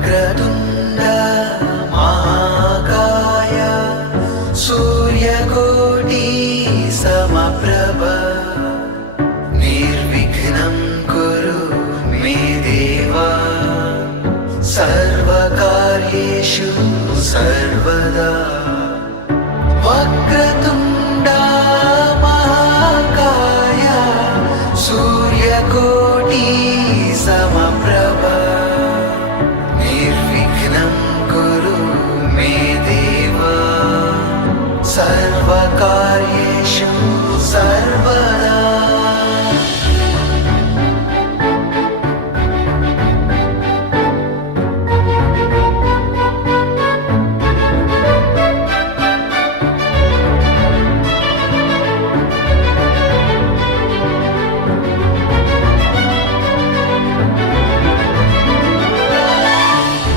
वक्रतुण्ड महाकाय सूर्यकोटि समप्रभ निर्विघ्नं कुरु मे देव सर्वकार्येषु सर्वदा। वक्रतुण्ड महाकाय सूर्यकोटि समप्रभ निर्विघ्नं कुरु मे देव सर्वकार्येषु सर्वदा।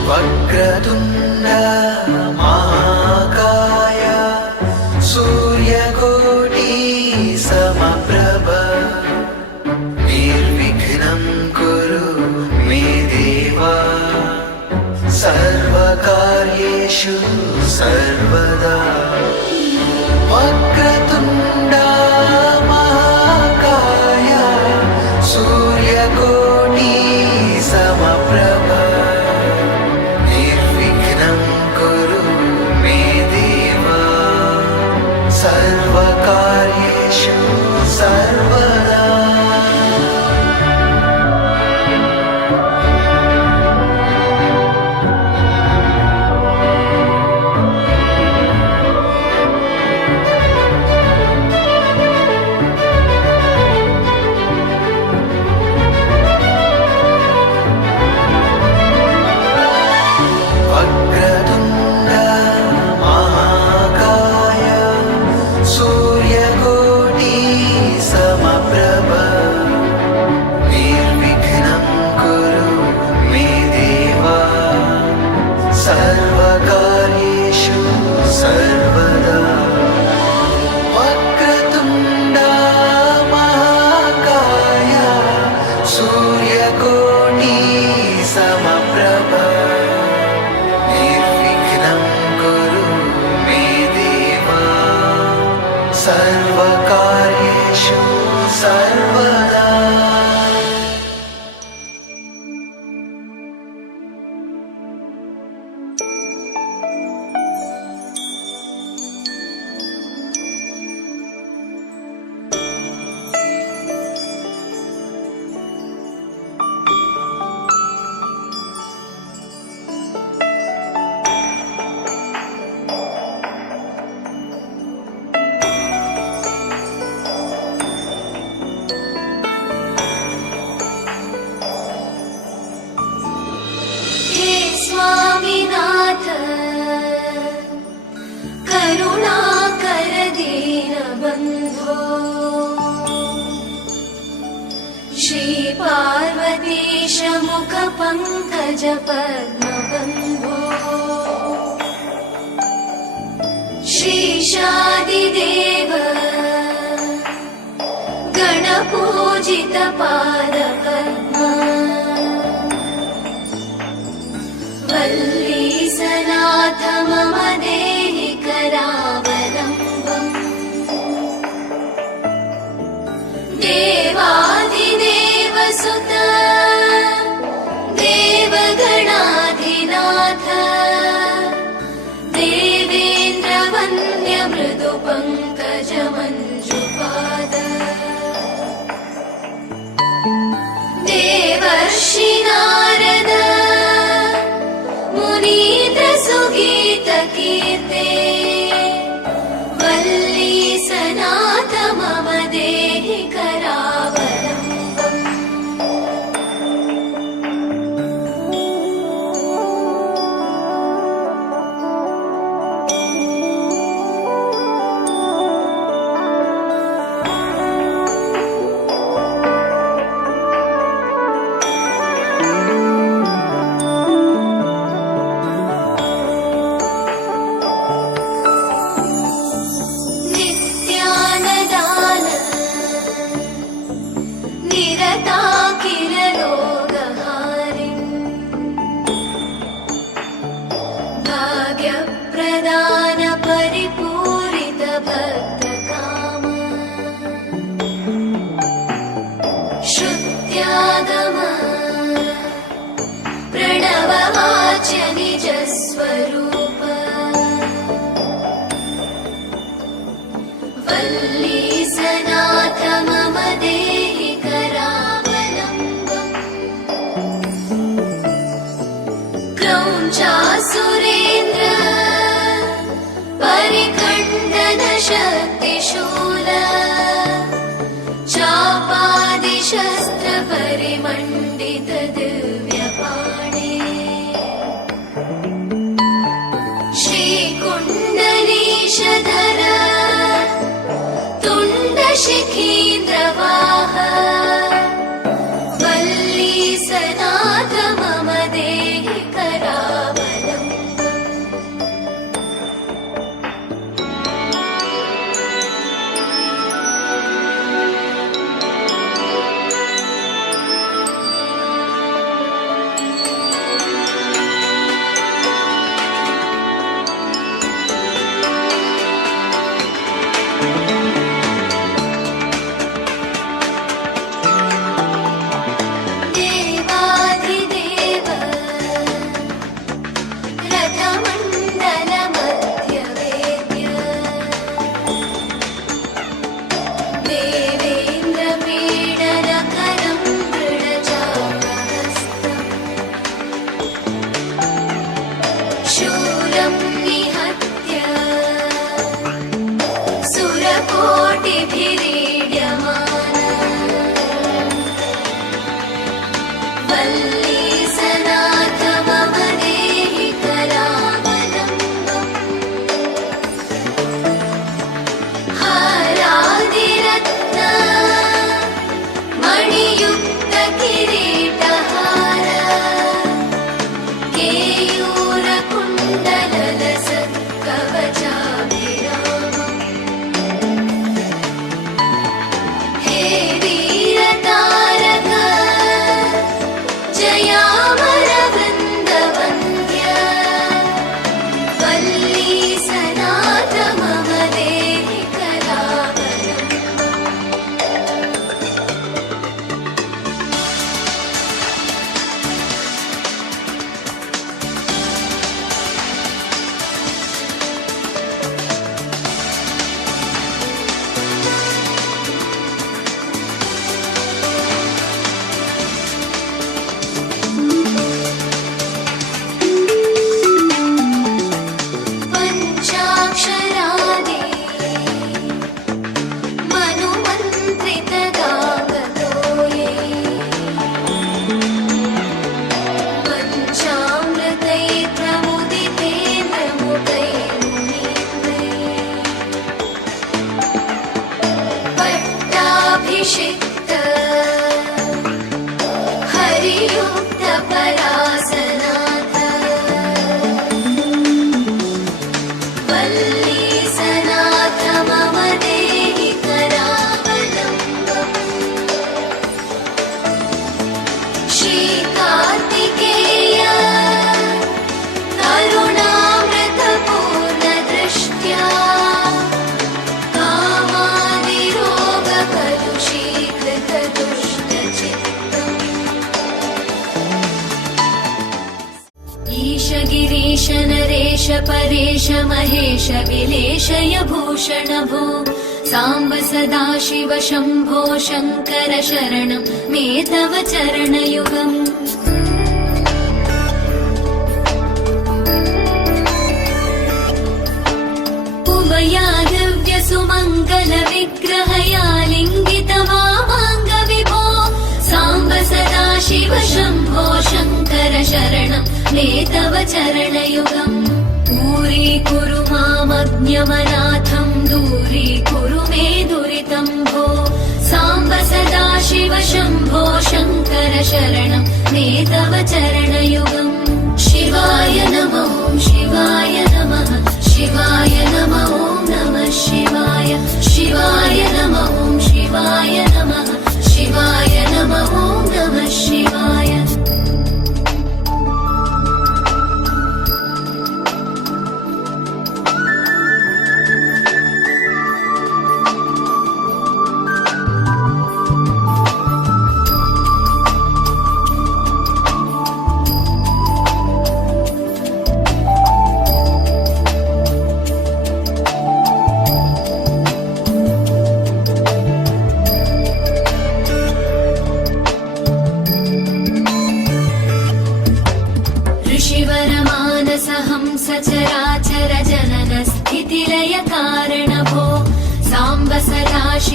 वक्रतुण्ड महाकाय सूर्यकोटि समप्रभ निर्विघ्नं कुरु मे देव सर्वकार्येषु सर्वदा। वक्रतुण्ड महाकाय सूर्यकोटि समप्रभ सर्वकार्येषु सर्वदा। सर्वकार्येषु सर्वदा। वक्रतुण्ड महाकाय सूर्यकोटि समप्रभ निर्विघ्नं कुरु मे देव सर्वकार्येषु सर्वदा। स्वामीनाथ करुणाकर दीनबन्धो श्री पार्वतीश मुख पंकज पद्मबन्धो श्रीशादिदेव गणपूजित पादपद्मा वल्लीसनाथ मम देहि करावलम्बम् देवाधिदेव सुत देवगणाधिनाथ देवेन्द्र वन्द्य मृदु पंकज मञ्जुपाद। शक्तिशूल चापादिशस्त्रपरिमण्डित दिव्यपाणे श्रीकुण्डलीशधर तुण्डशिखीन्द्रवाह वल्लीसनाथ मम देहि करावलम्बम्। देवाधिदेव रथमण्डलमध्यवेद्य देवेन्द्रपीडनकरं दृढचापहस्तम् शूरं निहत्य सुरकोटिभिरीड्यमान वल्लीसनाथ मम देहि करावलम्बम्। हारादिरत्न मणियुक्तकिरीटहार केयूरकुण्डलसत्कवचाभिरामम्। हे वीरतारक जयामरवृन्दवन्द्य वल्लीसनाथ मम देहि करावलम्बम्। पञ्चाक्षरादि मनुमन्त्रितगागतो ये पञ्चामृतैर्प्रमुदितेन्द्रमुदैर्मुनीन्द्रैः पट्टाभिषिक्त हरियुक्तपरासनाथ वल्लीसनाथ मम देहि करावलम्बम्। श्रीकार्तिकेय करुणामृतपूर्णदृष्ट्या कामादिरोगकलुषीकृतदुष्टचित्तम्। ईश गिरीश नरेश परेश महेश विलेशय भूषण भो साम्ब सदाशिव शम्भो शङ्कर शरणं मे तव चरणयुगम्। उमया दिव्यसुमङ्गलविग्रहया लिङ्गितवामाङ्गविभो साम्ब सदाशिव शम्भो शङ्कर शरणं मे तव चरणयुगम्। दूरीकुरु मामज्ञमनाथं दूरीकुरु मे दुरितं भो साम्ब सदाशिव शम्भो शङ्कर शरणं मे तव चरणयुगम्। शिवाय नमो शिवाय नमः शिवाय नमः ॐ नमः शिवाय शिवाय नमः ॐ शिवाय नमः शिवाय नमः ॐ नमः शिवाय।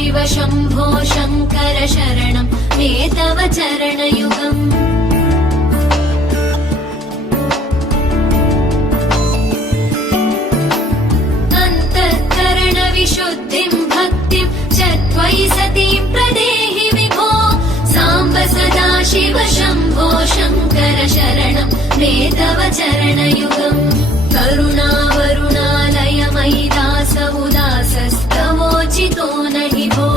शिव शम्भो शङ्कर शरणं मे तव चरणयुगम् अन्तःकरणविशुद्धिं भक्तिं च त्वयि सतीं प्रदेहि विभो साम्ब सदा शिव शम्भो शङ्कर शरणं मे तव चरणयुगम् करुणावरुणालय मयि दास उदासस्तवोचितो नहि भो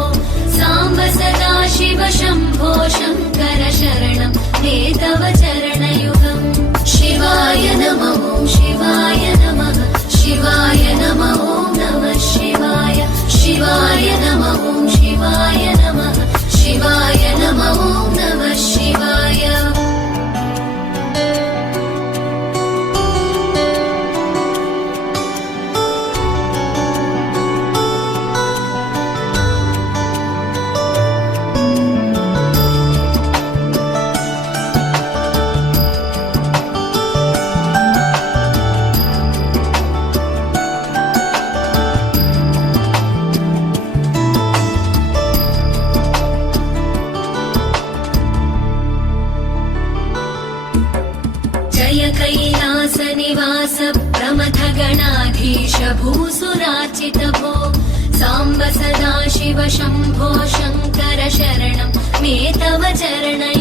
साम्ब सदा शिव शम्भो शङ्कर शरणं मे तव चरणयुगम् शिवाय नमः शिवाय नमः शिवाय नमः नमः शिवाय शिवाय नमः शिवाय नमः शिवाय नमः नमः शिवाय जय कैलासनिवास प्रमथगणाधीश भूसुरार्चित भो साम्ब सदा शिव शम्भो शङ्कर शरणं मे तव चरणयुगम्